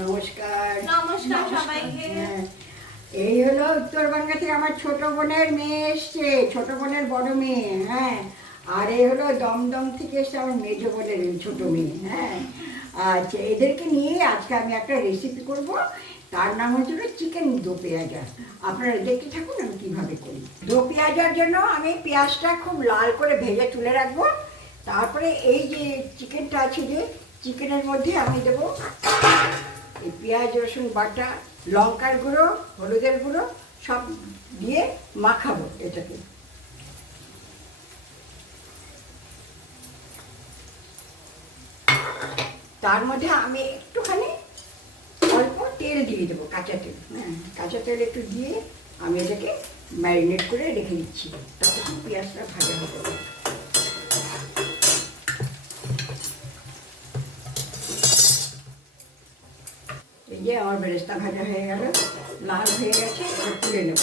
নমস্কার। নমস্কার সবাইকে। এই হলো উত্তরবঙ্গ থেকে আমার ছোট বোনের মেয়ে এসছে, ছোট বোনের বড় মেয়ে। হ্যাঁ, আর এই হলো দমদম থেকে এসছে আমার মেজ বোনের ছোট মেয়ে। হ্যাঁ, আচ্ছা, এদেরকে নিয়ে আজকে আমি একটা রেসিপি করব। তার নাম হচ্ছে চিকেন দো পেঁয়াজা। আপনারা দেখতে থাকুন আমি কীভাবে করি। দো পেঁয়াজার জন্য আমি পেঁয়াজটা খুব লাল করে ভেজে তুলে রাখবো। তারপরে এই যে চিকেনটা আছে, যে চিকেনের মধ্যে আমি দেবো এই পেঁয়াজ রসুন বাটা, লঙ্কার গুঁড়ো, হলুদের গুঁড়ো সব দিয়ে মাখাবো এটাকে। তার মধ্যে আমি একটুখানি অল্প তেল দিয়ে দেবো, কাঁচা তেল। হ্যাঁ, কাঁচা তেল একটু দিয়ে আমি এটাকে ম্যারিনেট করে রেখে দিচ্ছি, ততক্ষণ পেঁয়াজটা ভাজা হবে। এই যে আমার বেরেস্তা ভাজা হয়ে গেল, লাল হয়ে গেছে, এবার তুলে নেব।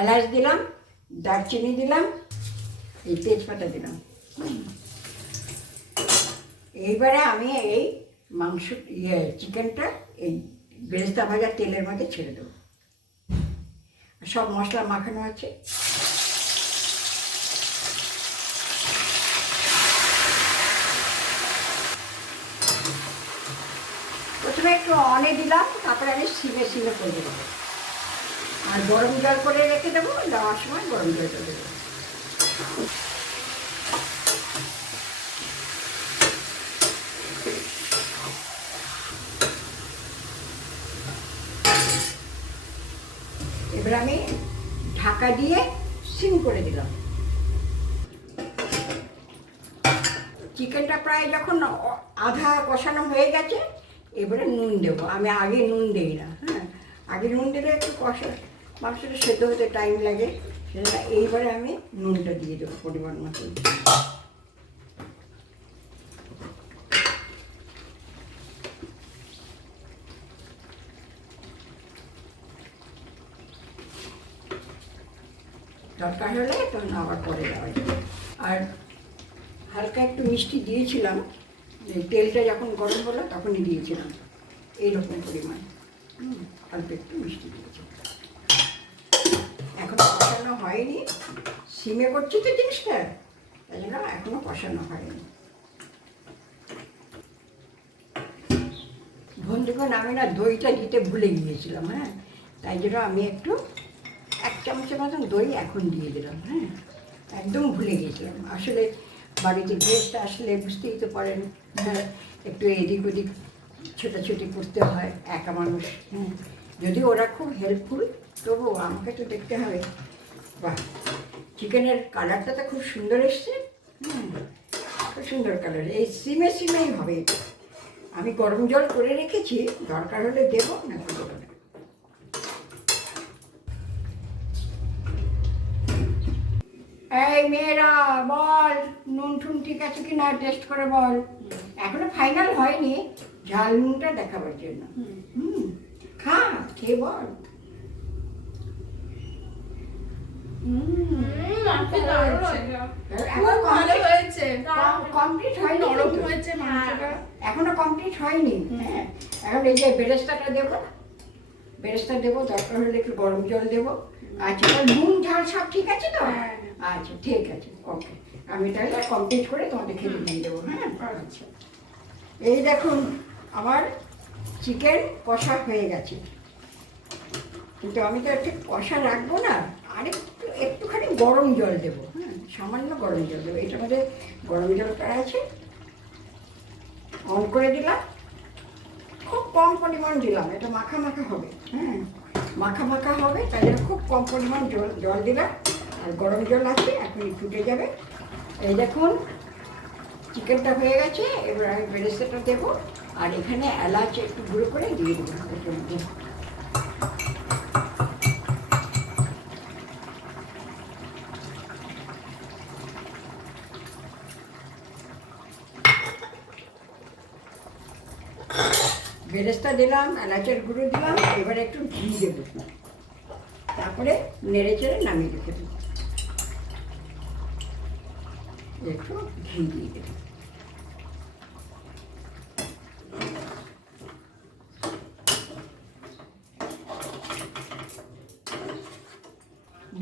এলাচ দিলাম, দারচিনি দিলাম, এই তেজপাতা দিলাম। এইবারে আমি এই মাংস চিকেনটা এই বেরেস্তা ভাজা তেলের মধ্যে ছেড়ে দেবো। সব মশলা মাখানো আছে। প্রথমে একটু অনে দিলাম, তারপরে আমি সিমে সিমে করে দেবো। আর গরম জল করে রেখে দেবো, দেওয়ার সময় গরম জলটা দেবো। এবার আমি ঢাকা দিয়ে সিম করে দিলাম। চিকেনটা প্রায় যখন আধা কষানো হয়ে গেছে, এবারে নুন দেবো। আমি আগে নুন দিই না। হ্যাঁ, আগে নুন দিলে একটু মাংসটা সেদ্ধ হতে টাইম লাগে, সেটা এইবারে আমি নুনটা দিয়ে দেবো পরিমাণ মতো। দরকার হলে তখন আবার পরে দেওয়া যাবে। আর হালকা একটু মিষ্টি দিয়েছিলাম, তেলটা যখন গরম হলো তখনই দিয়েছিলাম এইরকম পরিমাণ। অল্প একটু মিষ্টি দিয়েছিলাম। এখনো কষানো হয়নি, সিমে করছি তো জিনিসটা, তাই জন্য এখনো কষানো হয়নি। বন্ধুগণ, আমি না দইটা দিতে ভুলে গিয়েছিলাম। হ্যাঁ, তাই জন্য আমি একটু 1 চামচের মতন দই এখন দিয়ে দিলাম। হ্যাঁ, একদম ভুলে গিয়েছিলাম। আসলে বাড়িতে গেস্ট আসলে বুঝতেই তো পারেন, হ্যাঁ, একটু এদিক ওদিক ছোটাছুটি করতে হয়, একা মানুষ। হ্যাঁ, যদিও ওরা খুব হেল্পফুল, তবুও আমাকে তো দেখতে হবে। বাহ, চিকেনের কালারটা তো খুব সুন্দর এসছে। খুব সুন্দর কালার। এই সিমে সিমেই হবে এটা। আমি গরম জল করে রেখেছি, দরকার হলে দেবো, না দেবো না। এই মেয়েরা বল, নুন টুন ঠিক আছে কিনা টেস্ট করে বল। এখনো ফাইনাল হয়নি, ঝাল নুনটা দেখাবার জন্য। খা, খেয়ে বল। কমপ্লিট হয়নি, এখনো কমপ্লিট হয়নি। হ্যাঁ, এখন এই যে বেরেস্তাটা দেবো, বেরেস্তা দেবো, দরকার হলে একটু গরম জল দেবো। আচ্ছা, নুন ঝাল সব ঠিক আছে তো? আচ্ছা, ঠিক আছে, ওকে। আমি তাহলে কমপ্লিট করে তোমাদের খেতে দিয়ে দেবো। হ্যাঁ, আচ্ছা। এই দেখুন, আমার চিকেন কষা হয়ে গেছে, কিন্তু আমি তো একটু কষা রাখবো না, আর একটুখানি গরম জল দেবো। হ্যাঁ, সামান্য গরম জল দেবো। এটার মধ্যে গরম জলটা আছে, অন করে দিলাম। খুব কম পরিমাণ দিলাম, এটা মাখা মাখা হবে। হ্যাঁ, মাখা মাখা হবে, তাই জন্য খুব কম পরিমাণ জল দিলাম। আর গরম জল আছে, এখনই ফুটে যাবে। এই দেখুন, চিকেনটা হয়ে গেছে। এবার আমি বেরেস্তাটা দেবো, আর এখানে এলাচ একটু গুঁড়ো করে দিয়ে দেবো এটার মধ্যে। বেরেস্তা দিলাম, এলাচের গুঁড়ো দিলাম, এবার একটু ঘি দেবো। তারপরে নেড়ে চেড়ে নামিয়ে রেখে দেবো। একটু ঘি দিয়ে দেবো।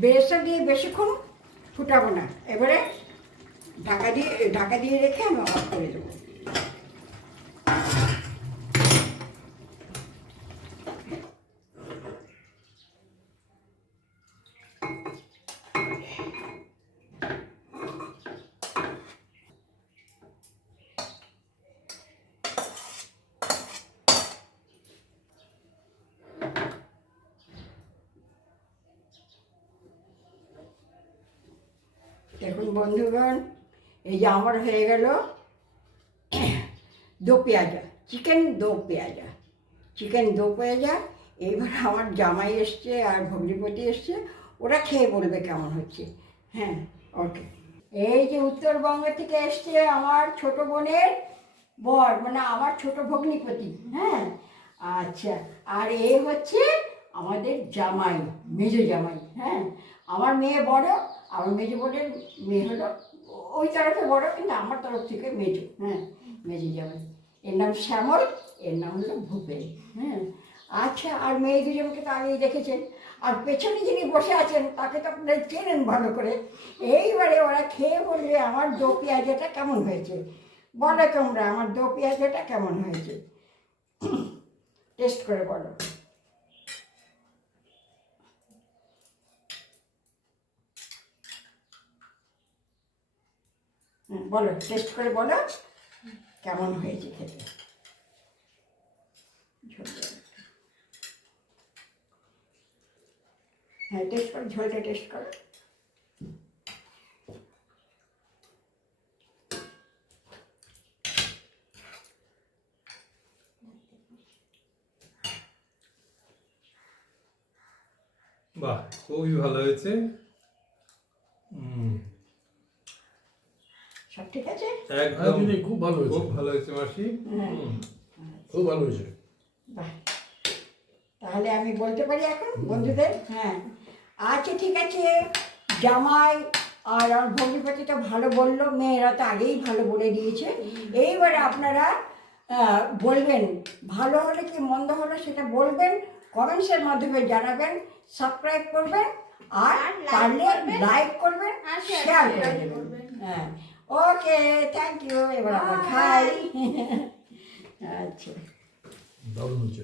বেরেস্তা দিয়ে বেশিক্ষণ ফুটাবো না, এবারে ঢাকা দিয়ে রেখে আমি অফ করে দেবো। দেখুন বন্ধুগণ, এই যে আমার হয়ে গেল দো পেঁয়াজা, চিকেন দো পেঁয়াজা। এইবার আমার জামাই এসছে আর ভগ্নিপতি এসছে, ওরা খেয়ে বলবে কেমন হচ্ছে। হ্যাঁ, ওকে। এই যে উত্তরবঙ্গ থেকে এসছে আমার ছোট বোনের বর, মানে আমার ছোট ভগ্নিপতি। হ্যাঁ, আচ্ছা। আর এ হচ্ছে আমাদের জামাই, মেজো জামাই। হ্যাঁ, আমার মেয়ে বড়, আমার মেজো বোনের মেয়ে হলো ওই তরফে বড়, কিন্তু আমার তরফ থেকে মেজো। হ্যাঁ, মেজো জামাই। এর নাম শ্যামল, এর নাম হলো ভূপেন। হ্যাঁ, আচ্ছা। আর মেয়ে দুজনকে তো আগেই দেখেছেন, আর পেছনে যিনি বসে আছেন তাকে তো আপনারা চেনেন ভালো করে। এইবারে ওরা খেয়ে বলবে আমার দো পেঁয়াজাটা কেমন হয়েছে। বলো তোমরা আমার দো পেঁয়াজাটা কেমন হয়েছে, টেস্ট করে বলো। বলো, টেস্ট করে বলো কেমন হয়েছে খেতে। হ্যাঁ, টেস্ট করো, ঝোলটা টেস্ট করো। বাহ, খুবই ভালো হয়েছে। সব ঠিক আছে? একদম খুব ভালো হয়েছে, খুব ভালো হয়েছে মাসি। খুব ভালো হয়েছে। বাহ, তাহলে আমি বলতে পারি এখন বন্ধুদের? হ্যাঁ, আচ্ছা, ঠিক আছে। জামাই আর আমার ভগ্নিপতি তো ভালো বললো, মেয়েরা তো আগেই ভালো বলে দিয়েছে। এইবারে আপনারা বলবেন, ভালো হলে কি মন্দ হলো সেটা বলবেন, কমেন্টসের মাধ্যমে জানাবেন, সাবস্ক্রাইব করবেন, আর পারলে লাইক করবেন, শেয়ার করে দেবেন। হ্যাঁ, ওকে, থ্যাংক ইউ। এবার আমরা খাই। আচ্ছা, দারুণ হয়েছে।